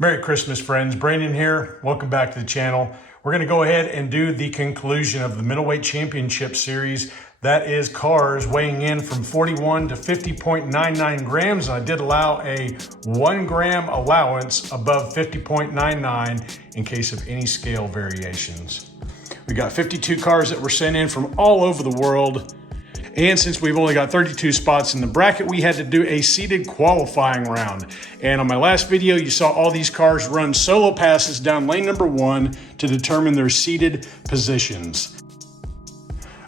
Merry Christmas, friends. Brandon here. Welcome back to the channel. We're going to go ahead and do the conclusion of the Middleweight Championship Series. That is cars weighing in from 41 to 50.99 grams. I did allow a 1 gram allowance above 50.99 in case of any scale variations. We got 52 cars that were sent in from all over the world. And since we've only got 32 spots in the bracket, we had to do a seeded qualifying round. And on my last video, you saw all these cars run solo passes down lane number 1 to determine their seeded positions.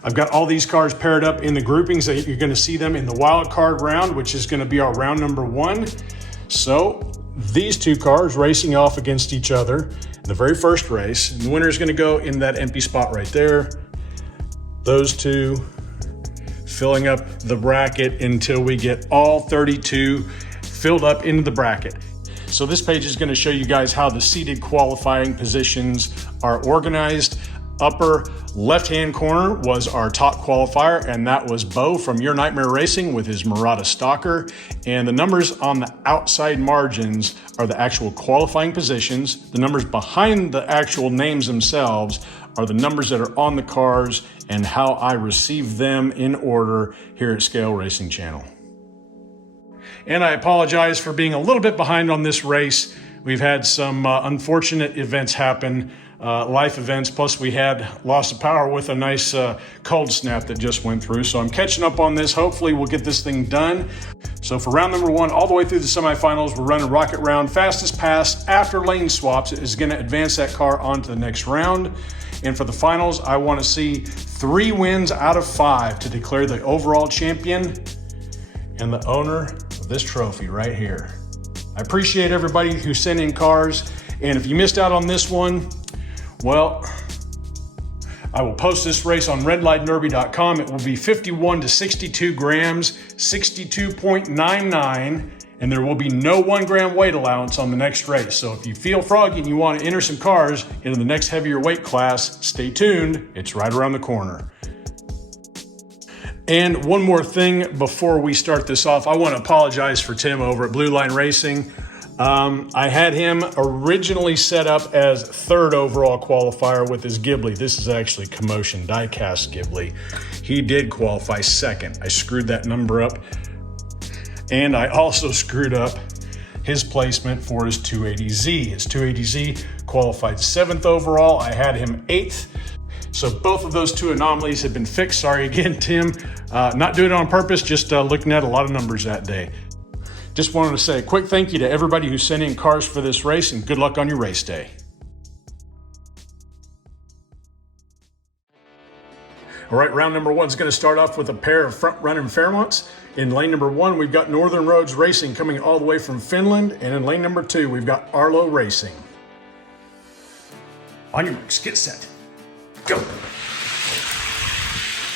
I've got all these cars paired up in the groupings that you're going to see them in the wild card round, which is going to be our round number 1. So these two cars racing off against each other in the very first race. And the winner is going to go in that empty spot right there. Those two filling up the bracket until we get all 32 filled up into the bracket. So this page is going to show you guys how the seeded qualifying positions are organized. Upper left-hand corner was our top qualifier, and that was Bo from Your Nightmare Racing with his Murata Stalker. And the numbers on the outside margins are the actual qualifying positions. The numbers behind the actual names themselves are the numbers that are on the cars and how I receive them in order here at Scale Racing Channel. And I apologize for being a little bit behind on this race. We've had some unfortunate events happen, life events, plus we had loss of power with a nice cold snap that just went through. So I'm catching up on this. Hopefully we'll get this thing done. So for round number 1, all the way through the semifinals, we're running rocket round. Fastest pass after lane swaps is going to advance that car on to the next round. And for the finals, I want to see 3 wins out of 5 to declare the overall champion and the owner of this trophy right here. I appreciate everybody who sent in cars. And if you missed out on this one, well, I will post this race on redlightderby.com. It will be 51 to 62 grams, 62.99. And there will be no 1 gram weight allowance on the next race. So if you feel froggy and you want to enter some cars into the next heavier weight class, stay tuned. It's right around the corner. And one more thing before we start this off, I want to apologize for Tim over at Blue Line Racing. I had him originally set up as 3rd overall qualifier with his Ghibli. This is actually Commotion die-cast Ghibli. He did qualify 2nd. I screwed that number up. And I also screwed up his placement for his 280Z. His 280Z qualified 7th overall. I had him 8th. So both of those 2 anomalies have been fixed. Sorry again, Tim. Not doing it on purpose, just looking at a lot of numbers that day. Just wanted to say a quick thank you to everybody who sent in cars for this race, and good luck on your race day. All right, round number 1 is going to start off with a pair of front-running Fairmonts. In lane number 1, we've got Northern Roads Racing coming all the way from Finland. And in lane number 2, we've got Arlo Racing. On your marks, get set, go.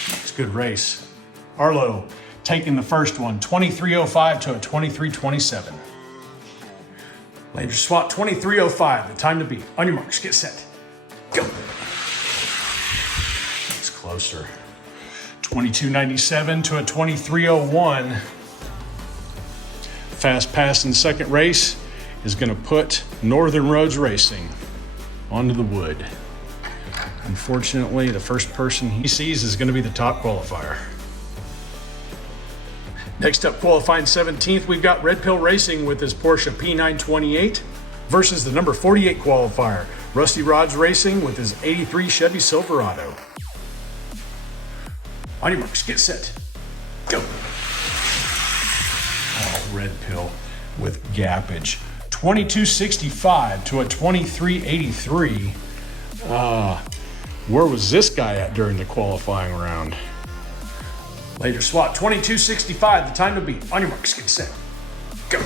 It's a good race. Arlo taking the first one, 23.05 to a 23.27. Later swap, 23.05, the time to beat. On your marks, get set, go. It's closer. 22.97 to a 23.01. Fast pass in the second race is going to put Northern Roads Racing onto the wood. Unfortunately, the first person he sees is going to be the top qualifier. Next up, qualifying 17th, we've got Red Pill Racing with his Porsche P928 versus the number 48 qualifier, Rusty Rods Racing with his 83 Chevy Silverado. On your marks, get set, go. Oh, Red Pill with gappage. 22.65 to a 23.83. Where was this guy at during the qualifying round? Later swap, 22.65, the time to beat. On your marks, get set, go.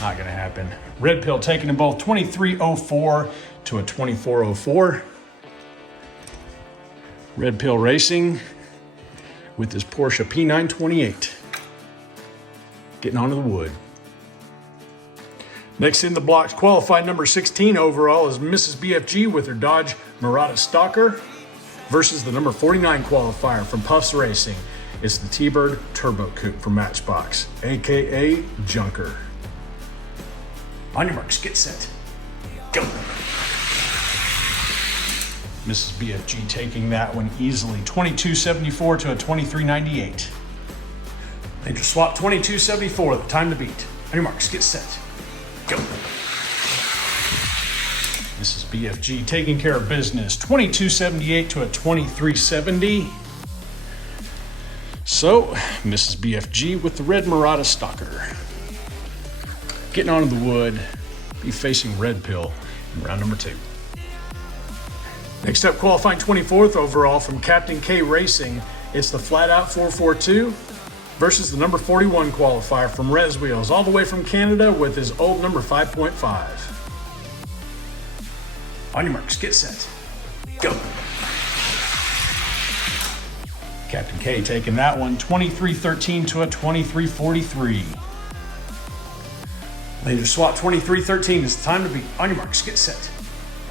Not gonna happen. Red Pill taking them both 23.04 to a 24.04. Red Pill Racing with his Porsche P928. Getting onto the wood. Next in the blocks, qualified number 16 overall is Mrs. BFG with her Dodge Murata Stalker versus the number 49 qualifier from Puffs Racing. It's the T-Bird Turbo Coupe from Matchbox, aka Junker. On your marks, get set, go. Mrs. BFG taking that one easily. 22.74 to a 23.98. Major swap 22.74, the time to beat. On your marks, get set, go. Mrs. BFG taking care of business. 22.78 to a 23.70. So, Mrs. BFG with the red Murata stalker. Getting onto the wood, be facing red pill in round number 2. Next up, qualifying 24th overall from Captain K Racing. It's the flat out 442 versus the number 41 qualifier from Res Wheels, all the way from Canada with his old number 5.5. On your marks, get set, go. Captain K taking that one, 23.13 to a 23.43. Laser swap 23.13 is the time to beat. On your marks, get set,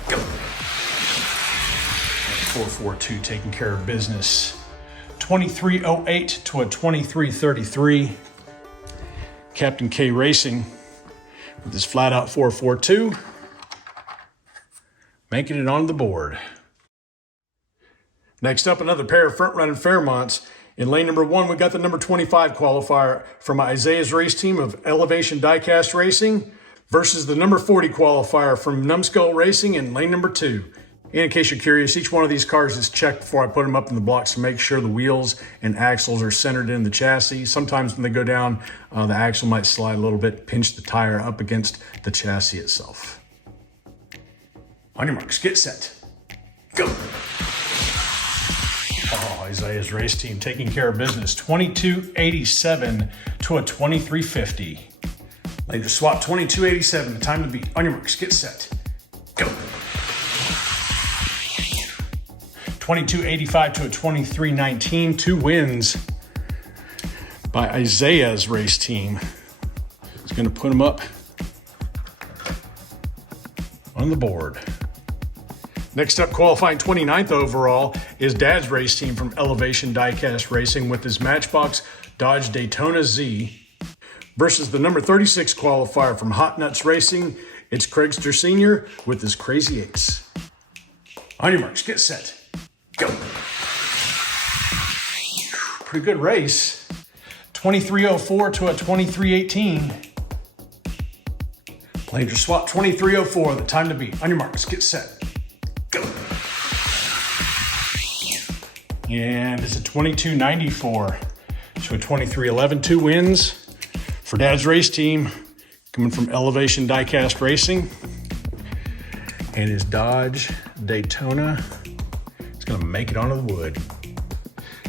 go. 442 taking care of business. 23.08 to a 23.33. Captain K Racing with his flat out 442. Making it on the board. Next up, another pair of front-running Fairmonts. In lane number 1, we got the number 25 qualifier from Isaiah's race team of Elevation Diecast Racing versus the number 40 qualifier from Numbskull Racing in lane number 2. In case you're curious, each one of these cars is checked before I put them up in the blocks to make sure the wheels and axles are centered in the chassis. Sometimes when they go down, the axle might slide a little bit, pinch the tire up against the chassis itself. On your marks, get set, go. Oh, Isaiah's race team taking care of business. 22.87 to a 23.50. Later swap 22.87, the time to beat. On your marks, get set, go. 22.85 to a 23.19, 2 wins by Isaiah's race team. It's going to put him up on the board. Next up, qualifying 29th overall is Dad's race team from Elevation Diecast Racing with his Matchbox Dodge Daytona Z versus the number 36 qualifier from Hot Nuts Racing. It's Craigster Sr. with his Crazy Eights. On your marks, get set, go. Pretty good race. 23.04 to a 23.18. Laser swap 23.04, the time to beat. On your marks, get set, go. And it's a 22.94 to a 23.11, 2 wins for Dad's race team coming from Elevation Diecast Racing. And his Dodge Daytona is going to make it onto the wood.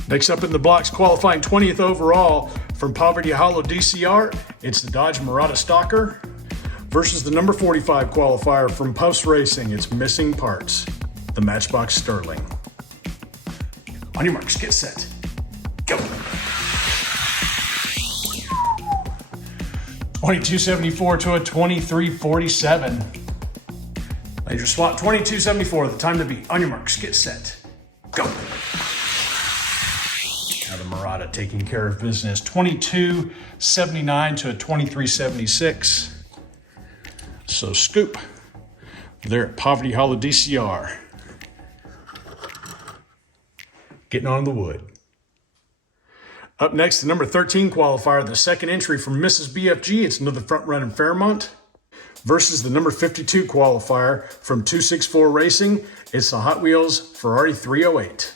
Next up in the blocks, qualifying 20th overall from Poverty Hollow DCR, it's the Dodge Murata Stalker versus the number 45 qualifier from Puffs Racing. It's Missing Parts, the Matchbox Sterling. On your marks, get set, go. 22.74 to a 23.47. Laser swap 22.74, the time to beat. On your marks, get set, go. Now the Murata taking care of business. 22.79 to a 23.76. So scoop there at Poverty Hollow DCR. Getting on the wood. Up next, the number 13 qualifier, the second entry from Mrs. BFG. It's another front-running Fairmont versus the number 52 qualifier from 264 Racing. It's the Hot Wheels Ferrari 308.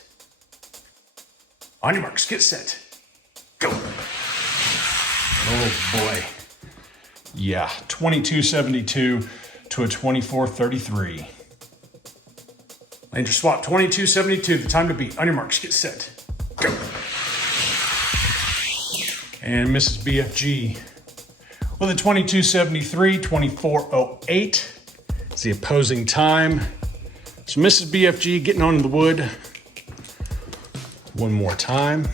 On your marks, get set, go. Oh boy. Yeah, 22.72 to a 24.33. Laser swap 22.72, the time to beat. On your marks, get set, go. And Mrs. BFG with a 22.73, 24.08. It's the opposing time. So Mrs. BFG getting on the wood one more time.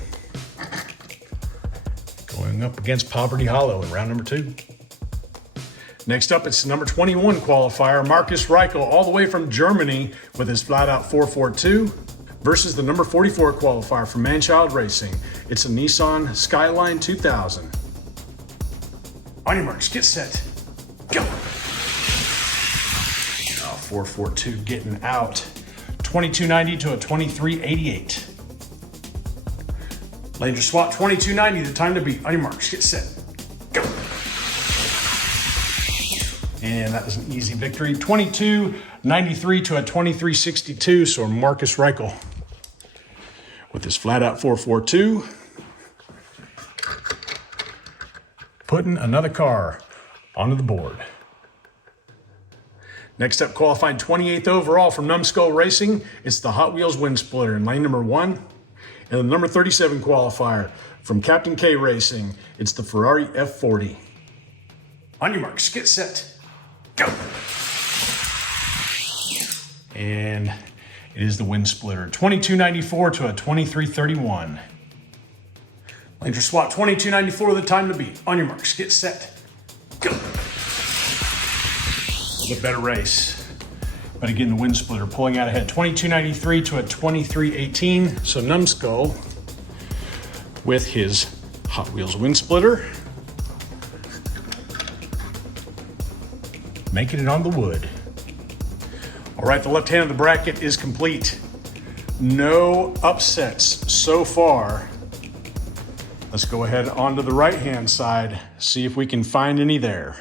Going up against Poverty Hollow in round number 2. Next up, it's the number 21 qualifier, Marcus Reichel, all the way from Germany with his flat-out 442 versus the number 44 qualifier from Manchild Racing. It's a Nissan Skyline 2000. On your marks, get set, go. 442 getting out. 2290 to a 2388. Laser swap 2290, the time to beat. On your marks, get set, go. And that was an easy victory. 2293 to a 2362. So Marcus Reichel with his flat out 442. Putting another car onto the board. Next up, qualifying 28th overall from Numbskull Racing, it's the Hot Wheels Wind Splitter in lane number 1. And the number 37 qualifier from Captain K Racing, it's the Ferrari F40. On your marks, get set, go. And it is the Wind Splitter, 2294 to a 2331. Laser swap 2294, the time to beat. On your marks, get set, go. A bit better race. But again, the Wind Splitter pulling out ahead, 2293 to a 2318. So Numbskull with his Hot Wheels Wind Splitter, making it on the wood. All right, the left hand of the bracket is complete. No upsets so far. Let's go ahead onto the right-hand side, see if we can find any there.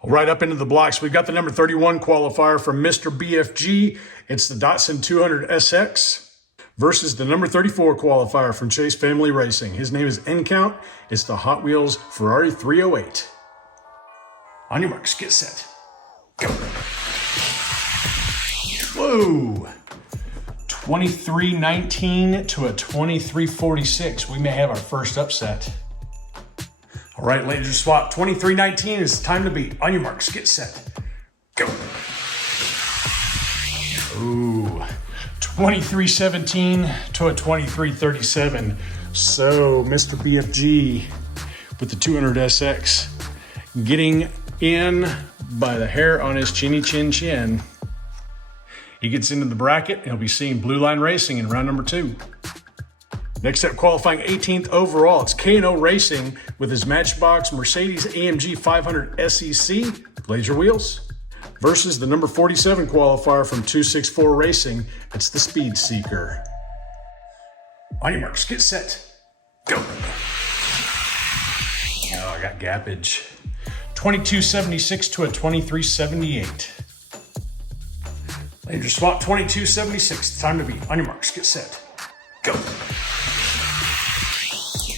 All right, up into the blocks, we've got the number 31 qualifier from Mr. BFG. It's the Datsun 200 SX versus the number 34 qualifier from Chase Family Racing. His name is N-Count. It's the Hot Wheels Ferrari 308. On your marks, get set, go. Whoa. 2319 to a 2346. We may have our first upset. All right, laser swap 2319 is the time to beat. On your marks, get set, go. Ooh, 2317 to a 2337. So Mr. BFG with the 200 SX getting in by the hair on his chinny chin chin. He gets into the bracket and he'll be seeing Blue Line Racing in round number 2. Next up, qualifying 18th overall, it's K&O Racing with his Matchbox Mercedes AMG 500 SEC laser wheels versus the number 47 qualifier from 264 Racing. It's the Speed Seeker. On your marks, get set, go. Oh, I got gappage. 2276 to a 2378. Laser swap 2276, time to beat. On your marks, get set, go.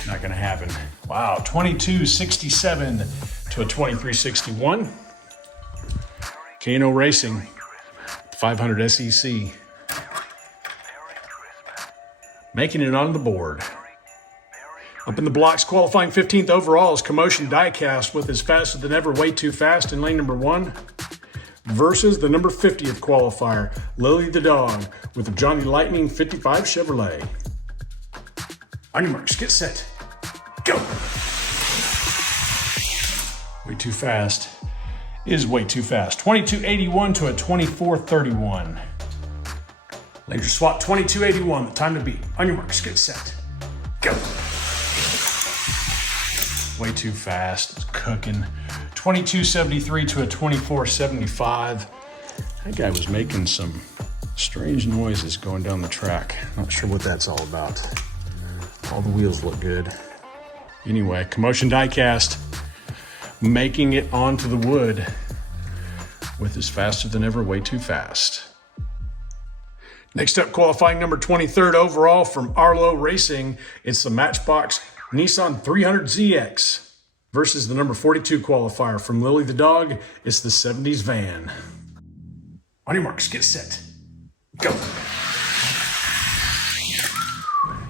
Not gonna happen. Wow, 2267 to a 2361. K&O Racing, 500 SEC. Making it on the board. Up in the blocks, qualifying 15th overall is Commotion Diecast with his Faster Than Ever Way Too Fast in lane number 1 versus the number 50th qualifier, Lily the Dog with the Johnny Lightning 55 Chevrolet. On your marks, get set, go. Way Too Fast is Way Too Fast. 2281 to a 2431. Laser swap 2281, the time to beat. On your marks, get set, go. Way Too Fast, it's cooking. 2273 to a 2475. That guy was making some strange noises going down the track. Not sure what that's all about. All the wheels look good. Anyway, Commotion Diecast making it onto the wood with his Faster Than Ever Way Too Fast. Next up, qualifying number 23rd overall from Arlo Racing, it's the Matchbox Nissan 300ZX versus the number 42 qualifier from Lily the Dog. It's the 70s van. On your marks, get set, go.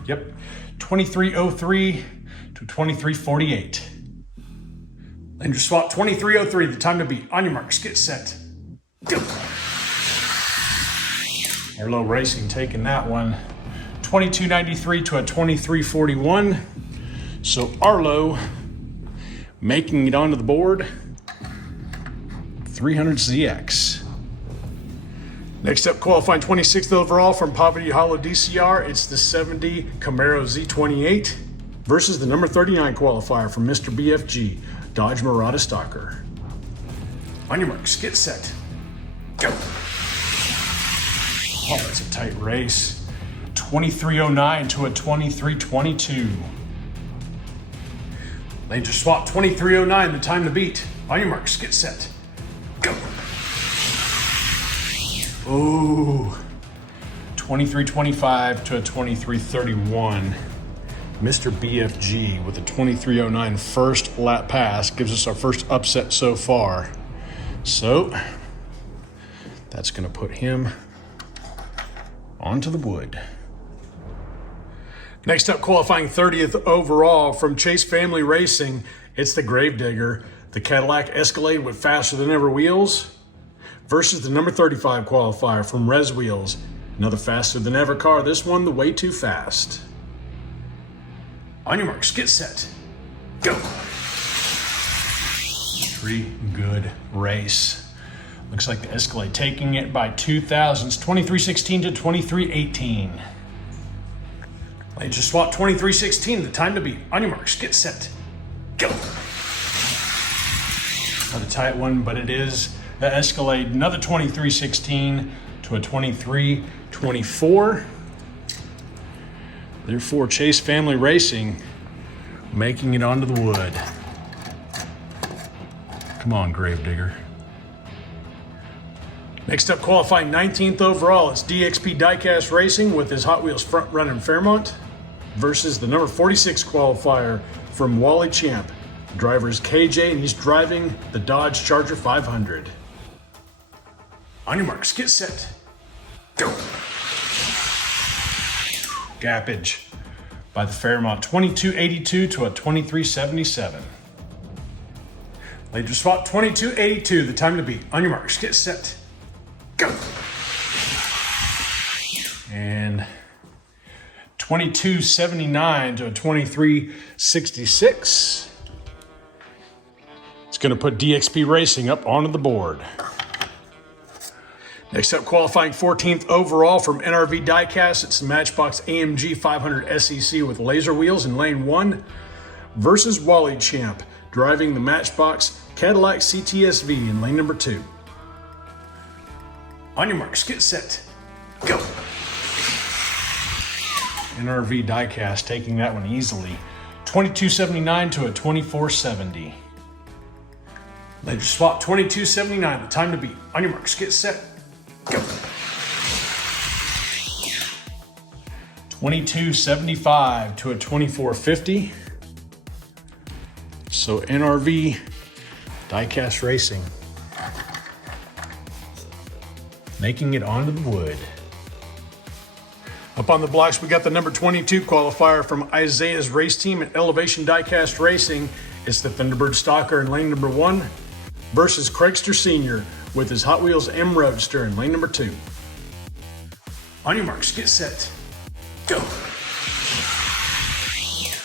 Yep, 2303 to 2348. Laser swap 2303, the time to beat. On your marks, get set, go. Arlo Racing taking that one. 2293 to a 2341. So Arlo making it onto the board. 300ZX. Next up, qualifying 26th overall from Poverty Hollow DCR, it's the 70 Camaro Z28 versus the number 39 qualifier from Mr. BFG, Dodge Murata Stalker. On your marks, get set, go. Go. Oh, that's a tight race. 2309 to a 2322. Laser swap 2309, the time to beat. On your marks, get set. Go. Ooh. 2325 to a 2331. Mr. BFG with a 2309 first lap pass gives us our first upset so far. So that's going to put him onto the wood. Next up, qualifying 30th overall from Chase Family Racing, it's the Gravedigger, the Cadillac Escalade with faster than ever wheels, versus the number 35 qualifier from Res Wheels, another faster than ever car. This one, the Way Too Fast. On your marks, get set, go. Pretty good race. Looks like the Escalade taking it by 2 thousandths, 2316 to 2318. Laser swap 2316, the time to beat. On your marks, get set, go. Not a tight one, but it is the Escalade, another 2316 to a 2324. Therefore, Chase Family Racing making it onto the wood. Come on, Gravedigger. Next up, qualifying 19th overall, it's DXP Diecast Racing with his Hot Wheels front run in Fairmont versus the number 46 qualifier from Wally Champ. The driver is KJ and he's driving the Dodge Charger 500. On your marks, get set, go. Gappage by the Fairmont, 2282 to a 2377. Laser swap 2282, the time to beat. On your marks, get set, go. And 2279 to a 2366. It's going to put DXP Racing up onto the board. Next up, qualifying 14th overall from NRV Diecast, it's the Matchbox AMG 500 SEC with laser wheels in lane 1 versus Wally Champ, driving the Matchbox Cadillac CTSV in lane number 2. On your marks, get set, go. NRV Diecast taking that one easily. 2279 to a 2470. Laser swap 2279, the time to beat. On your marks, get set, go. 2275 to a 2450. So NRV Diecast Racing making it onto the wood. Up on the blocks, we got the number 22 qualifier from Isaiah's race team at Elevation Diecast Racing. It's the Thunderbird Stalker in lane number 1 versus Craigster Sr. with his Hot Wheels M Roadster in lane number 2. On your marks, get set, go.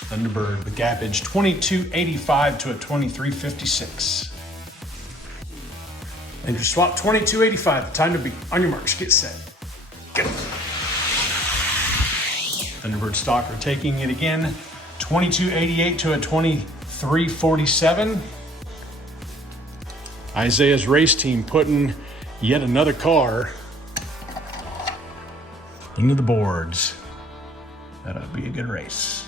Thunderbird with gappage 2285 to a 2356. Laser swap 2285, the time to beat. On your marks, get set, go. Thunderbird Stalker taking it again, 2288 to a 2347. Isaiah's race team putting yet another car into the boards. That'll be a good race.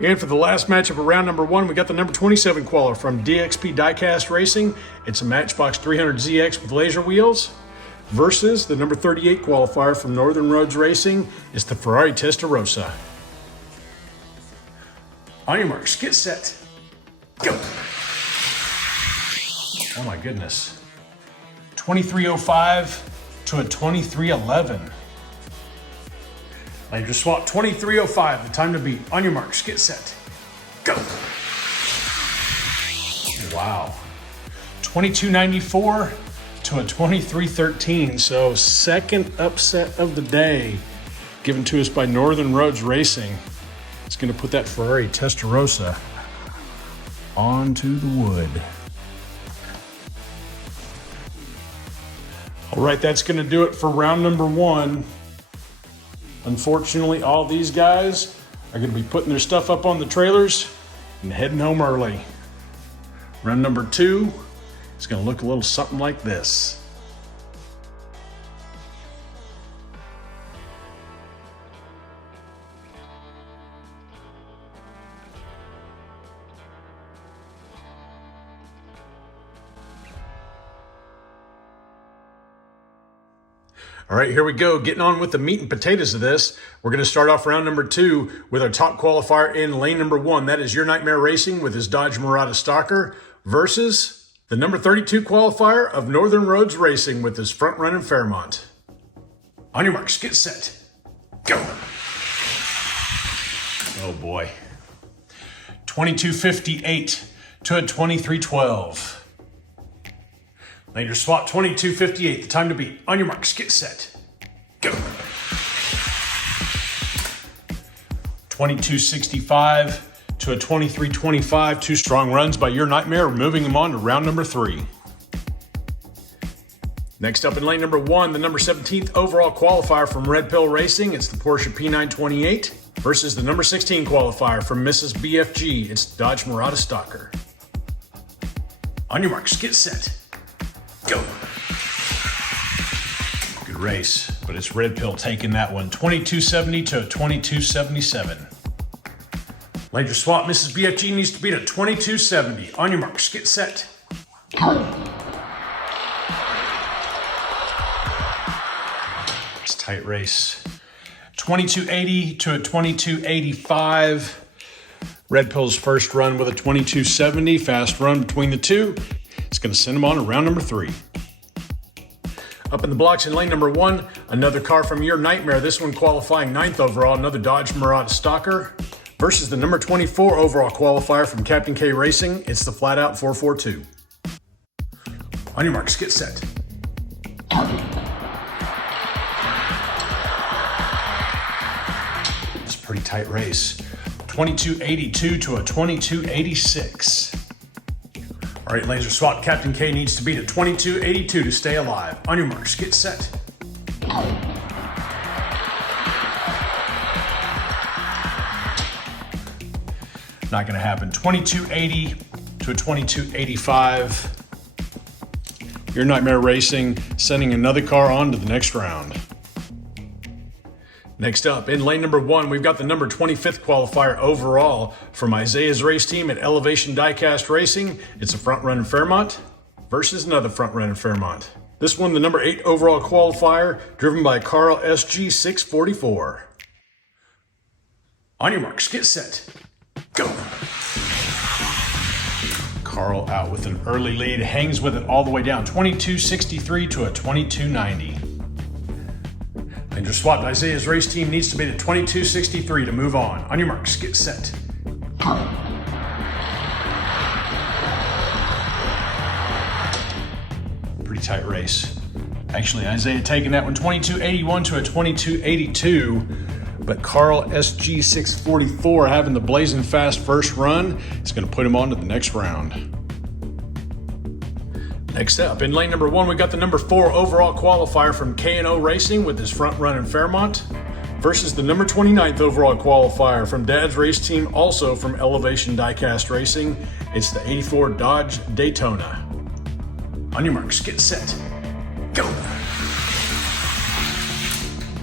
And for the last matchup of round number 1, we got the number 27 qualifier from DXP Diecast Racing. It's a Matchbox 300ZX with laser wheels versus the number 38 qualifier from Northern Roads Racing. It's the Ferrari Testarossa. On your marks, get set, go. Oh my goodness. 2305 to a 2311. Laser swap 2305, the time to beat. On your marks, get set, go. Wow. 2294 to a 2313. So second upset of the day given to us by Northern Roads Racing. It's going to put that Ferrari Testarossa onto the wood. All right, that's going to do it for round number 1. Unfortunately, all these guys are going to be putting their stuff up on the trailers and heading home early. Round number 2 is going to look a little something like this. All right, here we go. Getting on with the meat and potatoes of this. We're going to start off round number 2 with our top qualifier in lane number 1. That is Your Nightmare Racing with his Dodge Murata Stalker versus the number 32 qualifier of Northern Roads Racing with his Front Running Fairmont. On your marks, get set, go. Oh boy. 2258 to a 2312. Later swap 2258, the time to beat. On your marks, get set, go. 2265 to a 2325, 2 strong runs by Your Nightmare, moving him on to round number 3. Next up in lane number 1, the number 17th overall qualifier from Red Pill Racing. It's the Porsche P928 versus the number 16 qualifier from Mrs. BFG. It's Dodge Murata Stalker. On your marks, get set, go. Good race, but it's Red Pill taking that one. 2270 to a 2277. Later swap, Mrs. BFG needs to beat a 2270. On your marks, get set, go. It's a tight race. 2280 to a 2285. Red Pill's first run with a 2270. Fast run between the two. It's going to send him on to round number 3. Up in the blocks in lane number 1, another car from Your Nightmare. This one qualifying 9th overall, another Dodge Murata Stalker versus the number 24 overall qualifier from Captain K Racing. It's the Flat Out 442. On your marks, get set, it's a pretty tight race. 2282 to a 2286. All right, laser swap. Captain K needs to beat a 2282 to stay alive. On your marks, get set, not gonna happen. 2280 to a 2285. Your Nightmare Racing sending another car on to the next round. Next up, in lane number 1, we've got the number 25th qualifier overall from Isaiah's race team at Elevation Diecast Racing. It's a Front Running Fairmont versus another Front Running Fairmont. This one, the number 8 overall qualifier, driven by Carl SG644. On your marks, get set, go. Carl out with an early lead, hangs with it all the way down. 2263 to a 2290. And just swapped. Isaiah's race team needs to beat a 2263 to move on. On your marks, get set, pretty tight race. Actually, Isaiah taking that one 2281 to a 2282, but Carl SG644 having the blazing fast first run. It's going to put him on to the next round. Next up, in lane number 1, we got the number 4 overall qualifier from K&O Racing with his Front Running Fairmont versus the number 29th overall qualifier from Dad's race team, also from Elevation Diecast Racing. It's the 84 Dodge Daytona. On your marks, get set, go.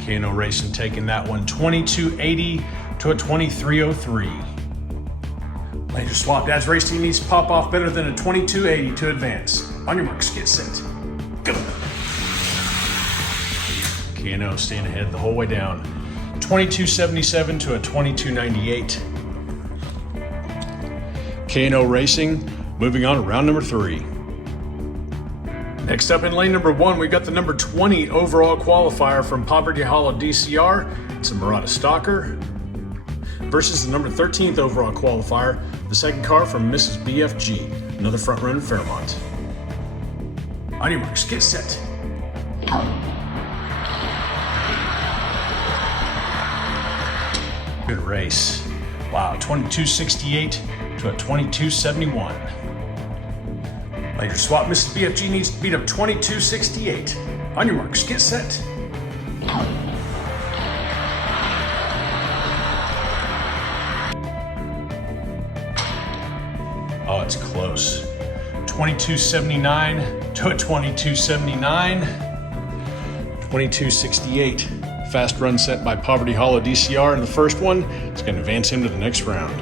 K&O Racing taking that one 2280 to a 2303. Later swap. Dad's race team needs to pop off better than a 2280 to advance. On your marks, get set, go. K&O staying ahead the whole way down. 2277 to a 2298. K&O Racing moving on to round number 3. Next up in lane number 1, we got the number 20 overall qualifier from Poverty Hollow DCR. It's a Murata Stalker versus the number 13th overall qualifier, the second car from Mrs. BFG, another Front Running Fairmont. On your marks, get set, good race. Wow, 2268 to a 2271. Later swap, Mrs. BFG needs to beat up 2268. On your marks, get set, oh, it's close. 2279 to a 2279. 2268. Fast run set by Poverty Hollow DCR in the first one. It's going to advance him to the next round.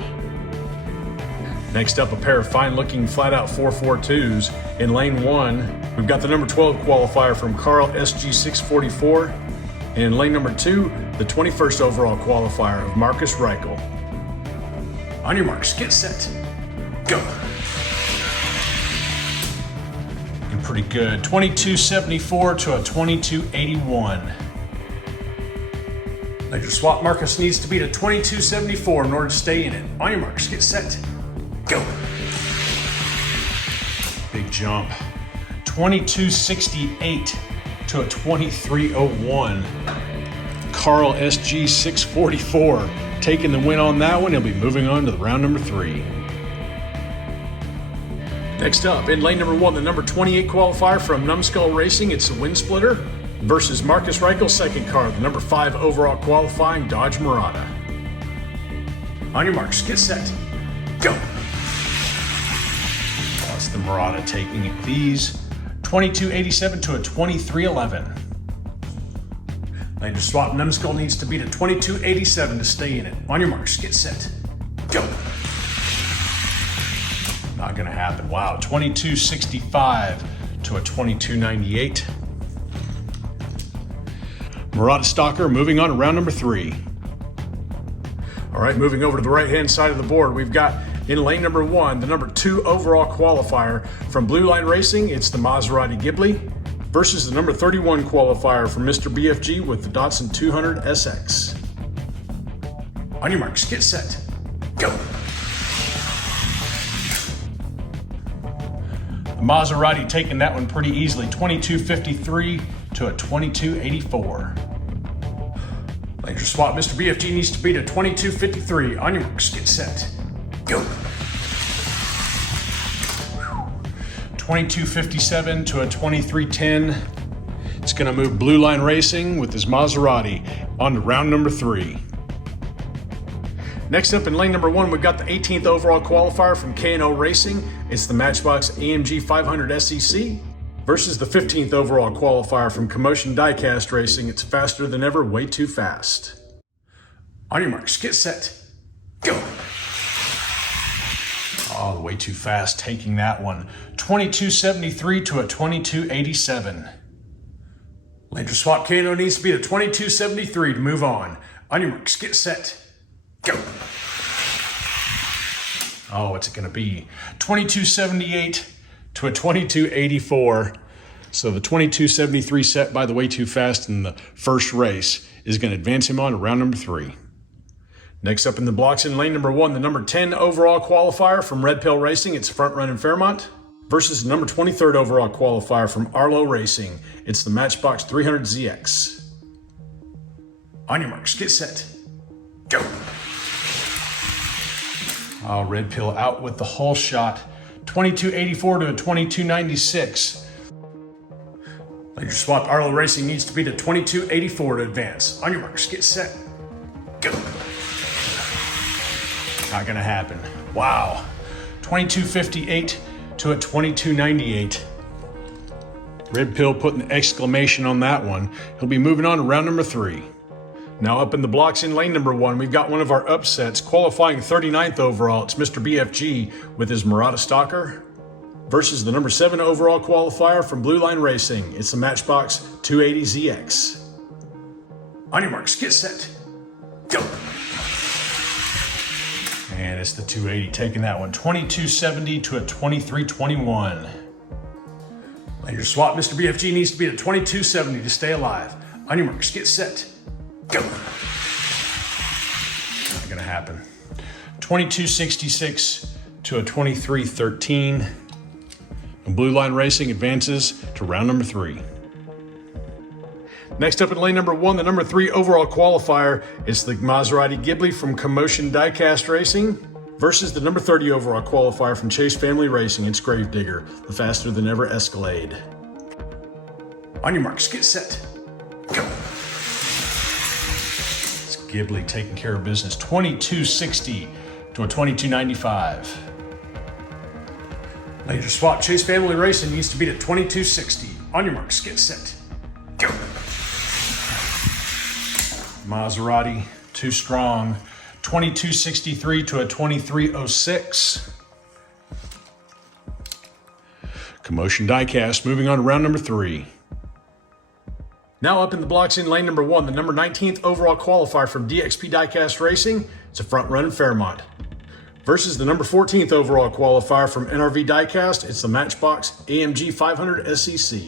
Next up, a pair of fine-looking flat-out 442s. In lane 1, we've got the number 12 qualifier from Carl SG644. And in lane number 2, the 21st overall qualifier of Marcus Reichel. On your marks, get set, go. And pretty good. 2274 to a 2281. Laser swap, Marcus needs to beat a 2274 in order to stay in it. On your marks, get set, go. Big jump. 2268 to a 2301. Carl SG644 taking the win on that one. He'll be moving on to the round number 3. Next up, in lane number 1, the number 28 qualifier from Numbskull Racing. It's the Wind Splitter versus Marcus Reichel's second car, the number 5 overall qualifying Dodge Murata. On your marks, get set, go. That's the Murata taking it. These 2287 to a 2311. Laser swap, Numbskull needs to beat a 2287 to stay in it. On your marks, get set, go. Not gonna happen. Wow, 2265 to a 2298. Murata Stalker moving on to round number 3. All right, moving over to the right-hand side of the board, we've got in lane number 1, the number 2 overall qualifier from Blue Line Racing. It's the Maserati Ghibli versus the number 31 qualifier from Mr. BFG with the Datsun 200 SX. On your marks, get set, go. The Maserati taking that one pretty easily, 2253 to a 2284. Laser swap, Mr. BFG needs to beat a 2253. On your marks, get set, go. 2257 to a 2310. It's gonna move Blue Line Racing with his Maserati on to round number 3. Next up in lane number 1, we've got the 18th overall qualifier from K&O Racing. It's the Matchbox AMG 500 SEC versus the 15th overall qualifier from Commotion Diecast Racing. It's Faster Than Ever, Way Too Fast. On your marks, get set, go. Oh, the Way Too Fast taking that one. 2273 to a 2287. Laser swap, K&O needs to beat a 2273 to move on. On your marks, get set, go. Oh, what's it gonna be? 2278 to a 2284. So the 2273 set by the Way Too Fast in the first race is gonna advance him on to round number 3. Next up in the blocks in lane number 1, the number 10 overall qualifier from Red Pill Racing. It's Front Run in Fairmont versus the number 23rd overall qualifier from Arlo Racing. It's the Matchbox 300 ZX. On your marks, get set, go. Oh, Red Pill out with the whole shot. 2284 to a 2296. Laser swap, Arlo Racing needs to beat a 2284 to advance. On your marks, get set, go. Not gonna happen. Wow. 2258 to a 2298. Red Pill putting the exclamation on that one. He'll be moving on to round number 3. Now up in the blocks in lane number 1, we've got one of our upsets, qualifying 39th overall. It's Mr. BFG with his Murata Stalker versus the number 7 overall qualifier from Blue Line Racing. It's the Matchbox 280 ZX. On your marks, get set, go. And it's the 280 taking that one. 2270 to a 2321. Laser swap, Mr. BFG needs to beat a 2270 to stay alive. On your marks, get set, go. Not gonna happen. 2266 to a 2313. And Blue Line Racing advances to round number 3. Next up in lane number 1, the number 3 overall qualifier is the Maserati Ghibli from Commotion Diecast Racing versus the number 30 overall qualifier from Chase Family Racing. It's Gravedigger, the Faster Than Ever Escalade. On your marks, get set, go. It's Ghibli taking care of business. 2260 to a 2295. Laser swap, Chase Family Racing needs to beat at 2260. On your marks, get set, go. Maserati, too strong. 2263 to a 2306. Commotion diecast, moving on to round number 3. Now up in the blocks in lane number 1, the number 19th overall qualifier from DXP Diecast Racing. It's a front run in Fairmont. Versus the number 14th overall qualifier from NRV Diecast, it's the Matchbox AMG 500 SEC.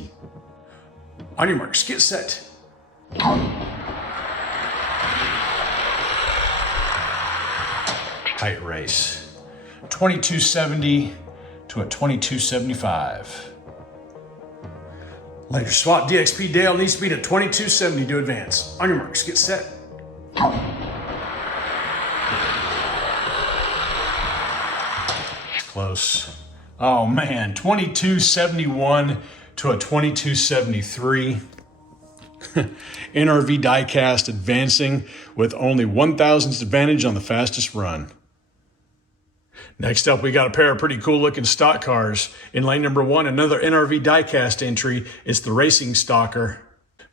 On your marks, get set. Tight race. 2270 to a 2275. Later swap, DXP Dale needs to beat a 2270 to advance. On your marks, get set. Close. Oh man, 2271 to a 2273. NRV Diecast advancing with only 1,000th advantage on the fastest run. Next up, we got a pair of pretty cool looking stock cars. In lane number 1, another NRV Diecast entry. It's the Racing Stalker.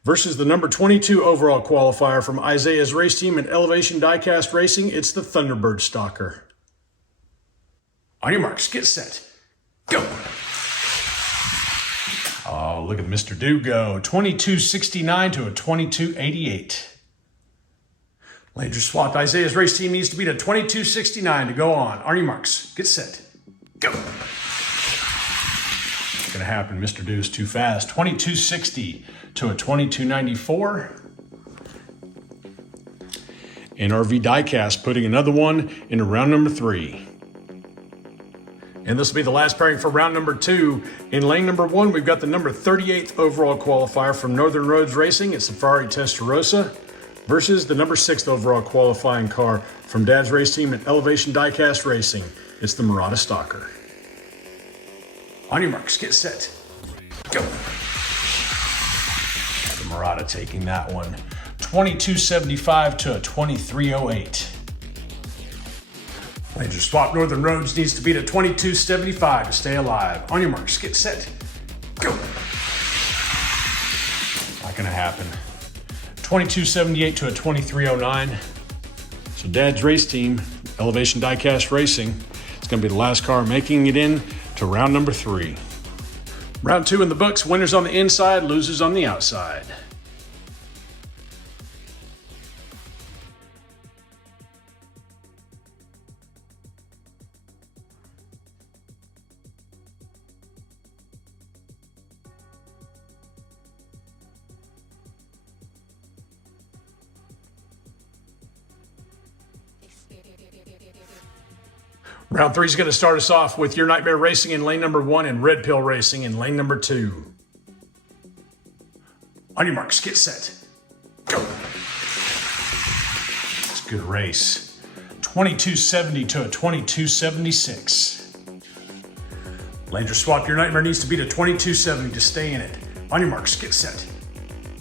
Versus the number 22 overall qualifier from Isaiah's race team and Elevation Diecast Racing, it's the Thunderbird Stalker. On your marks, get set, go. Oh, look at Mr. Do go. 2269 to a 2288. Laser swapped. Isaiah's race team needs to beat a 2269 to go on. On your marks, get set, go. Not gonna happen. Mr. Do is too fast. 2260 to a 2294. NRV Diecast putting another one into round number 3. And this will be the last pairing for round number 2. In lane number 1, we've got the number 38th overall qualifier from Northern Roads Racing. It's the Ferrari Testarossa. Versus the number 6th overall qualifying car from Dad's race team at Elevation Diecast Racing. It's the Murata Stalker. On your marks, get set, go. The Murata taking that one. 2275 to a 2308. Laser swap, Northern Roads needs to beat a 2275 to stay alive. On your marks, get set, go. Not gonna happen. 2278 to a 2309. So Dad's race team, Elevation Diecast Racing, it's going to be the last car making it in to round number 3. Round 2 in the books, winners on the inside, losers on the outside. Round 3 is going to start us off with Your Nightmare Racing in lane number 1 and Red Pill Racing in lane number 2. On your marks, get set, go. It's a good race. 2270 to a 2276. Laser swap, Your Nightmare needs to beat a 2270 to stay in it. On your marks, get set,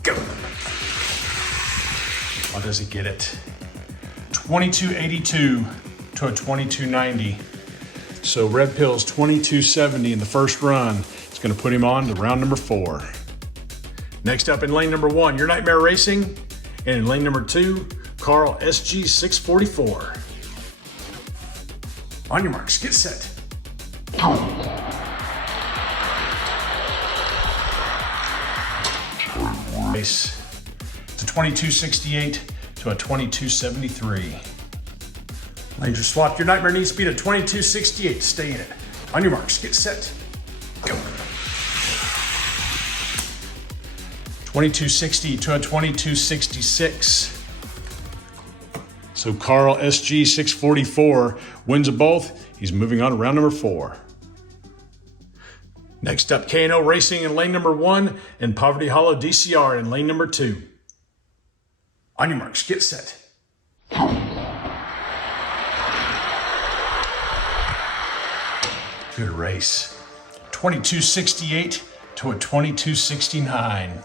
go. Oh, does he get it? 2282 to a 2290. So Red Pill's 2270 in the first run. It's going to put him on to round number 4. Next up in lane number 1, Your Nightmare Racing. And in lane number 2, Carl SG 644. On your marks, get set. Race. It's a 2268 to a 2273. Laser swap, Your Nightmare needs to beat a 2268. Stay in it. On your marks, get set, go. 2260 to a 2266. So Carl SG 644 wins them both. He's moving on to round number 4. Next up, K&O Racing in lane number 1 and Poverty Hollow DCR in lane number 2. On your marks, get set. Good race. 2268 to a 2269.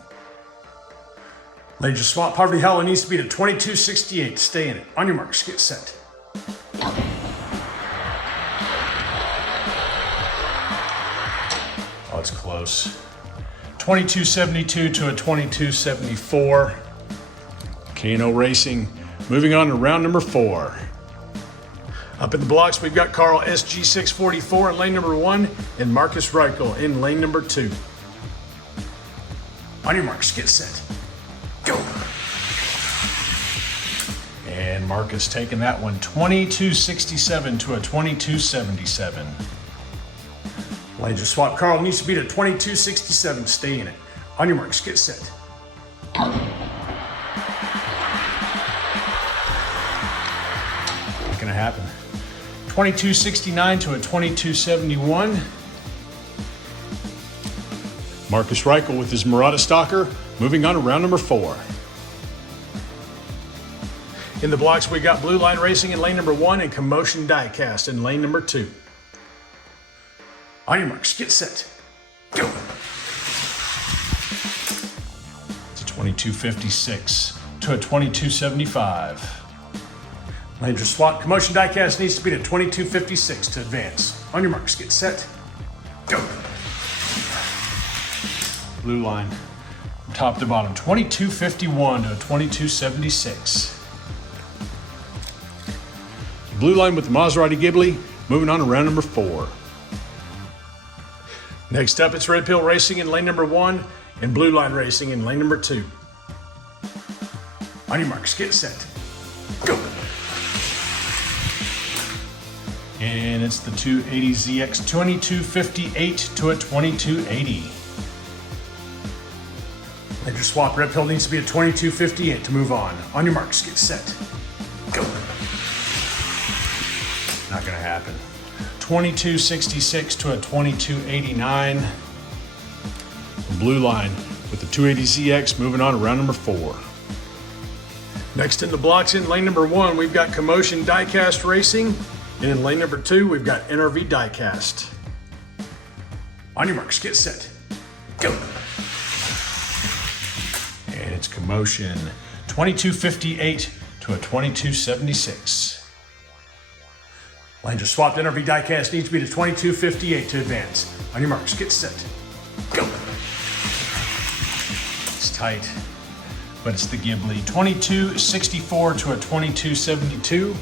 Laser swap, Poverty Hollow needs to beat a 2268. Stay in it. On your marks, get set. Oh, it's close. 2272 to a 2274. K&O Racing moving on to round number 4. Up in the blocks, we've got Carl SG644 in lane number 1 and Marcus Reichel in lane number 2. On your marks, get set, go. And Marcus taking that one 22.67 to a 22.77. Lanes are swapped. Carl needs to beat a 22.67 to stay in it. On your marks, get set. Not gonna happen. 22.69 to a 22.71. Marcus Reichel with his Murata Stalker, moving on to round number 4. In the blocks, we got Blue Line Racing in lane number 1 and Commotion Diecast in lane number 2. On your marks, get set, go. It's a 22.56 to a 22.75. Lanes are swapped. Commotion Diecast needs to beat a 22.56 to advance. On your marks, get set, go. Blue Line from top to bottom, 22.51 to a 22.76. Blue Line with the Maserati Ghibli, moving on to round number 4. Next up, it's Red Pill Racing in lane number 1 and Blue Line Racing in lane number 2. On your marks, get set, go. And it's the 280ZX 2258 to a 2280. And your swap, Red Pill needs to be a 2258 to move on. On your marks, get set, go. Not gonna happen. 22.66 to a 22.89. Blue Line with the 280ZX moving on to round number 4. Next in the blocks in lane number 1, we've got Commotion Diecast Racing. And in lane number 2, we've got NRV Diecast. On your marks, get set, go. And it's Commotion 22.58 to a 22.76. Lanes are swapped. NRV Diecast needs to be to 22.58 to advance. On your marks, get set, go. It's tight, but it's the Ghibli. 22.64 to a 22.72.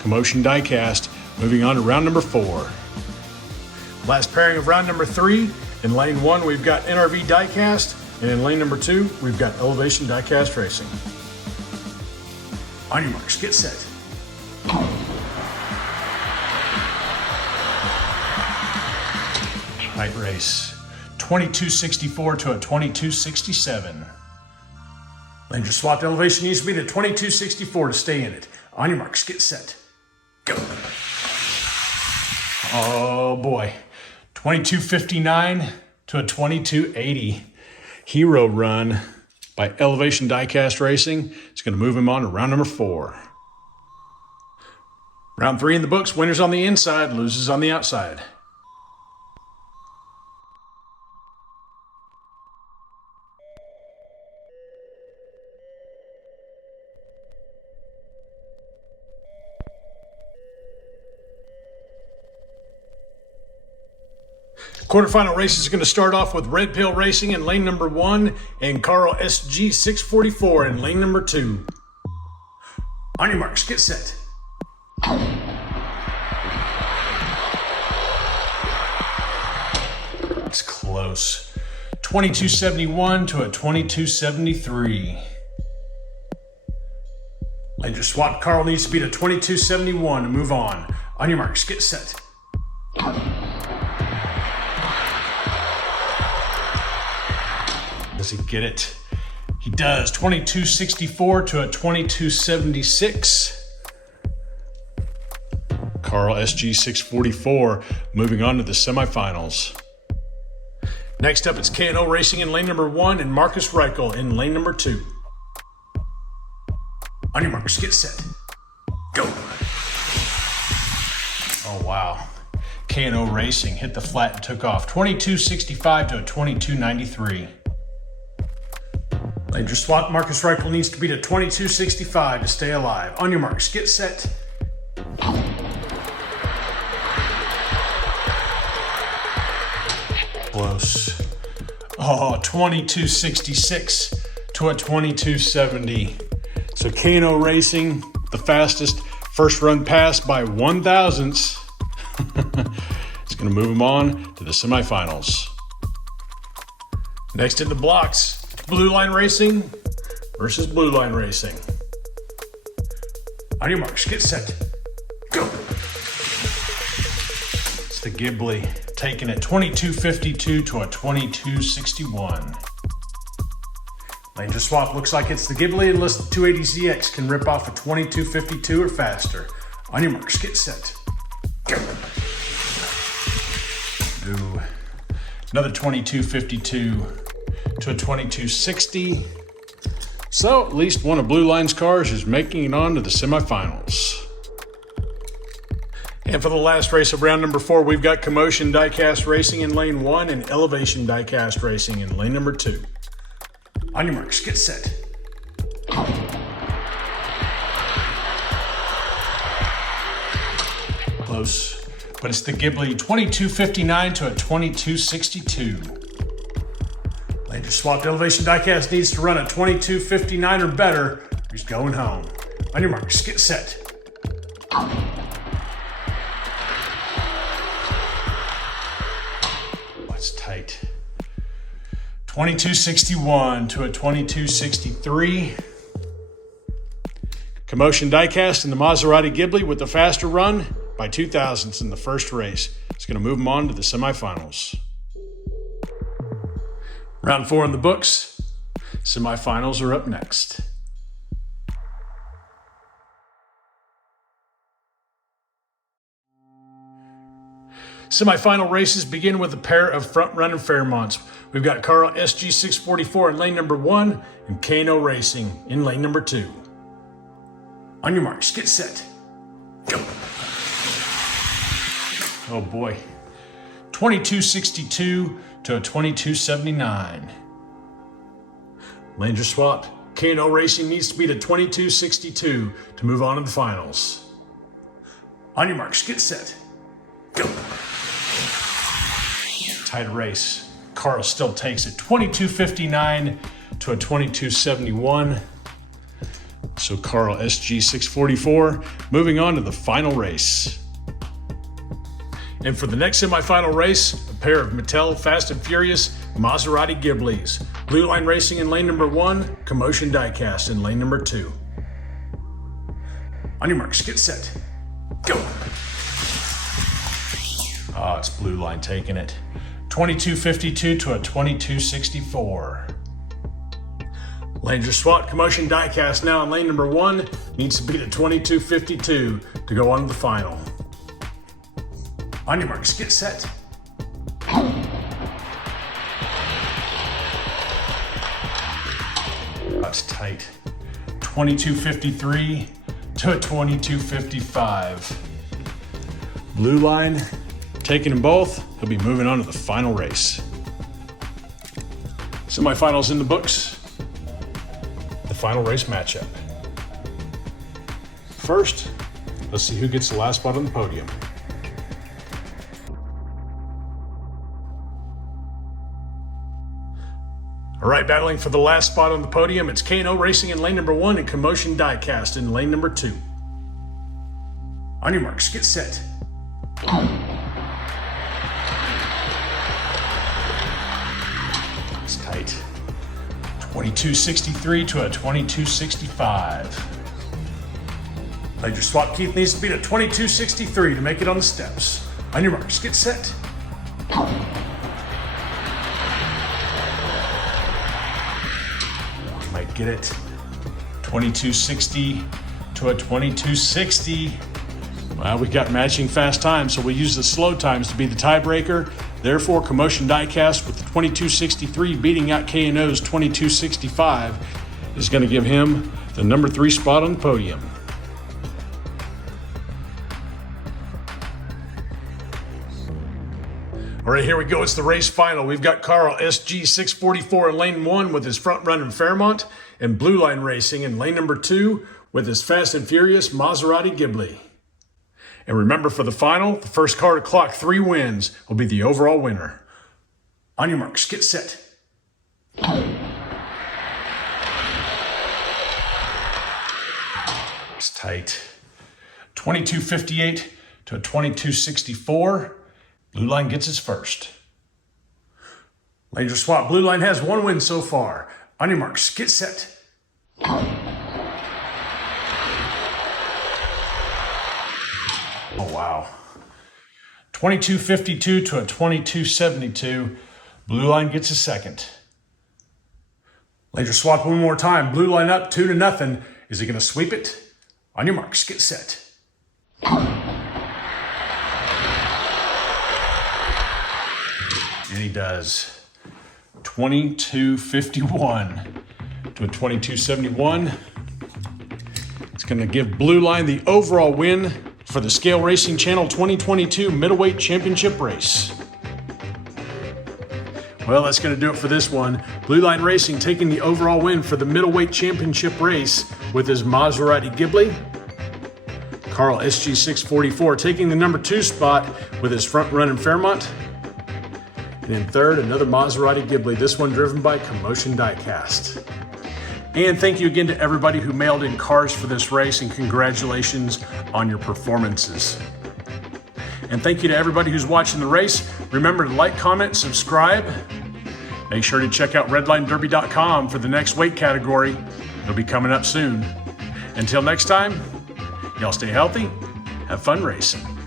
Commotion Diecast moving on to round number 4. Last pairing of round number 3. In lane 1, we've got NRV Diecast, and in lane number 2, we've got Elevation Diecast Racing. On your marks, get set, tight race. 22.64 to a 22.67. Lanes are swapped. Elevation needs to be to 22.64 to stay in it. On your marks, get set, go. Oh boy. 22.59 to a 22.80. Hero run by Elevation Diecast Racing. It's going to move him on to round number 4. Round 3 in the books. Winners on the inside, losers on the outside. Quarterfinal races are going to start off with Red Pill Racing in lane number 1 and Carl SG644 in lane number 2. On your marks, get set. It's close. 22.71 to a 22.73. Lanes are swapped. Carl needs to beat a 22.71 to move on. On your marks, get set. Does he get it? He does. 22.64 to a 22.76. Carl SG644 moving on to the semifinals. Next up, it's K&O Racing in lane number 1 and Marcus Reichel in lane number 2. On your marks, get set, go. Oh, wow. K&O Racing hit the flat and took off. 22.65 to a 22.93. Lanes are swapped. Marcus Reichel needs to beat a 22.65 to stay alive. On your marks, get set. Close. Oh, 22.66 to a 22.70. So K&O Racing the fastest first run pass by 1/1000. It's going to move him on to the semifinals. Next in the blocks, Blue Line Racing versus Blue Line Racing. On your marks, get set, go. It's the Ghibli taking it 22.52 to a 22.61. Lane just swap, looks like it's the Ghibli unless the 280ZX can rip off a 22.52 or faster. On your marks, get set, go. Do another 22.52 to a 22.60. So at least one of Blue Line's cars is making it on to the semifinals. And for the last race of round number 4, we've got Commotion Diecast Racing in lane 1 and Elevation Diecast Racing in lane number 2. On your marks, get set. Close, but it's the Ghibli 22.59 to a 22.62. Later swapped Elevation Diecast needs to run a 22.59 or better. He's going home. On your marks, get set. That's tight. 22.61 to a 22.63. Commotion Diecast and the Maserati Ghibli with the faster run by 0.02 in the first race. It's going to move them on to the semifinals. Round 4 in the books. Semifinals are up next. Semifinal races begin with a pair of front-running Fairmonts. We've got Carl SG644 in lane number 1 and Kano Racing in lane number 2. On your marks, get set, go. Oh boy. 22.62 to a 22.79. Lanes are swapped. Kano Racing needs to beat a 22.62 to move on to the finals. On your marks, get set, go. Tight race. Carl still takes it 22.59 to a 22.71. So Carl SG644 moving on to the final race. And for the next semifinal race, a pair of Mattel Fast and Furious Maserati Ghiblis. Blue Line Racing in lane number 1, Commotion Diecast in lane number 2. On your marks, get set, go. Oh, it's Blue Line taking it. 22.52 to a 22.64. Lanes are swapped. Commotion Diecast now in lane number 1 needs to beat a 22.52 to go on to the final. On your marks, get set. That's tight. 22.53 to a 22.55. Blue Line taking them both. He'll be moving on to the final race. Semifinals in the books. The final race matchup. First, let's see who gets the last spot on the podium. All right, battling for the last spot on the podium, it's Kano Racing in lane number 1 and Commotion Diecast in lane number 2. On your marks, get set. It's tight. 22.63 to a 22.65. Laser swap Keith needs to beat a 22.63 to make it on the steps. On your marks, get set. Might get it. 22.60 to a 22.60. Well, we got matching fast times, so we use the slow times to be the tiebreaker. Therefore, Commotion Diecast with the 22.63 beating out K&O's 22.65 is going to give him the number 3 spot on the podium. All right, here we go. It's the race final. We've got Carl SG644 in lane 1 with his front running Fairmont and Blue Line Racing in lane number 2 with his Fast and Furious Maserati Ghibli. And remember, for the final, the first car to clock 3 wins will be the overall winner. On your marks, get set. It's That's tight. 2258 to a 2264. Blue line gets its first. Laser swap. Blue line has one win so far. On your marks, get set. Oh, wow. 2252 to a 2272. Blue line gets a second. Laser swap one more time. Blue line up 2-0. Is he going to sweep it? On your marks, get set. And he does. 2251 to a 2271. It's going to give Blue line the overall win for the Scale Racing Channel 2022 Middleweight Championship race. Well, that's going to do it for this one. Blue Line Racing taking the overall win for the Middleweight Championship race with his Maserati Ghibli. Carl SG644 taking the number 2 spot with his front running Fairmont. And in third, another Maserati Ghibli, this one driven by Commotion Diecast. And thank you again to everybody who mailed in cars for this race, and congratulations on your performances. And thank you to everybody who's watching the race. Remember to like, comment, subscribe. Make sure to check out redlinederby.com for the next weight category. It'll be coming up soon. Until next time, y'all stay healthy, have fun racing.